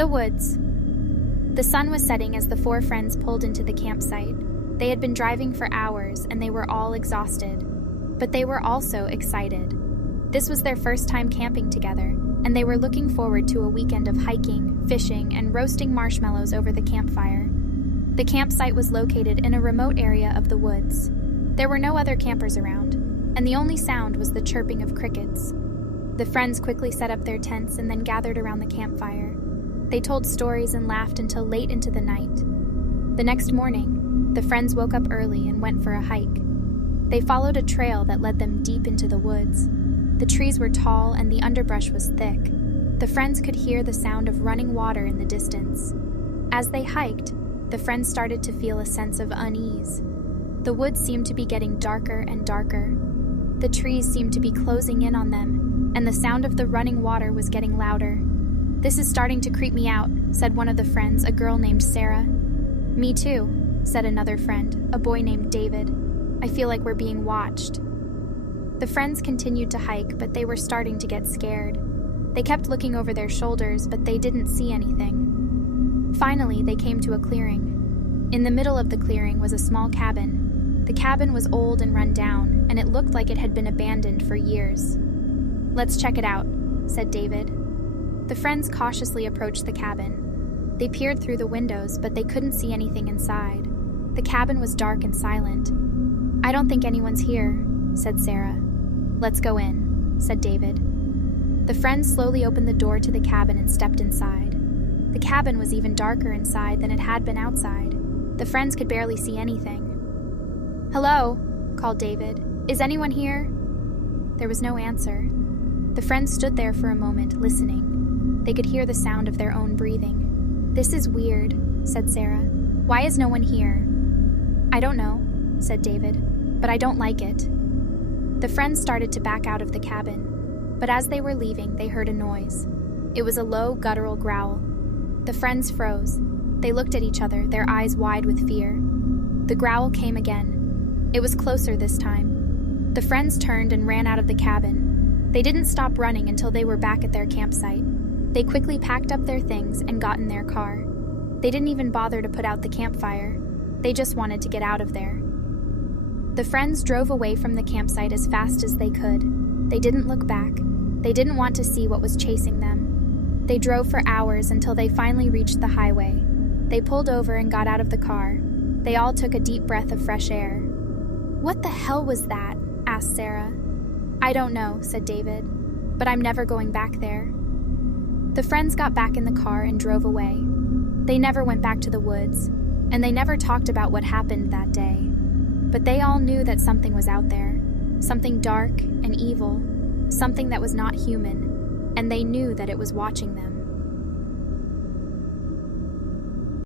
The woods. The sun was setting as the four friends pulled into the campsite. They had been driving for hours and they were all exhausted. But they were also excited. This was their first time camping together, and they were looking forward to a weekend of hiking, fishing, and roasting marshmallows over the campfire. The campsite was located in a remote area of the woods. There were no other campers around, and the only sound was the chirping of crickets. The friends quickly set up their tents and then gathered around the campfire. They told stories and laughed until late into the night. The next morning, the friends woke up early and went for a hike. They followed a trail that led them deep into the woods. The trees were tall and the underbrush was thick. The friends could hear the sound of running water in the distance. As they hiked, the friends started to feel a sense of unease. The woods seemed to be getting darker and darker. The trees seemed to be closing in on them, and the sound of the running water was getting louder. "This is starting to creep me out," said one of the friends, a girl named Sarah. "Me too," said another friend, a boy named David. "I feel like we're being watched." The friends continued to hike, but they were starting to get scared. They kept looking over their shoulders, but they didn't see anything. Finally, they came to a clearing. In the middle of the clearing was a small cabin. The cabin was old and run down, and it looked like it had been abandoned for years. "Let's check it out," said David. The friends cautiously approached the cabin. They peered through the windows, but they couldn't see anything inside. The cabin was dark and silent. "I don't think anyone's here," said Sarah. "Let's go in," said David. The friends slowly opened the door to the cabin and stepped inside. The cabin was even darker inside than it had been outside. The friends could barely see anything. "Hello," called David. "Is anyone here?" There was no answer. The friends stood there for a moment, listening. They could hear the sound of their own breathing. "This is weird," said Sarah. "Why is no one here?" "I don't know," said David, "but I don't like it." The friends started to back out of the cabin, but as they were leaving, they heard a noise. It was a low, guttural growl. The friends froze. They looked at each other, their eyes wide with fear. The growl came again. It was closer this time. The friends turned and ran out of the cabin. They didn't stop running until they were back at their campsite. They quickly packed up their things and got in their car. They didn't even bother to put out the campfire. They just wanted to get out of there. The friends drove away from the campsite as fast as they could. They didn't look back. They didn't want to see what was chasing them. They drove for hours until they finally reached the highway. They pulled over and got out of the car. They all took a deep breath of fresh air. "What the hell was that?" asked Sarah. "I don't know," said David, "but I'm never going back there." The friends got back in the car and drove away. They never went back to the woods, and they never talked about what happened that day. But they all knew that something was out there, something dark and evil, something that was not human, and they knew that it was watching them.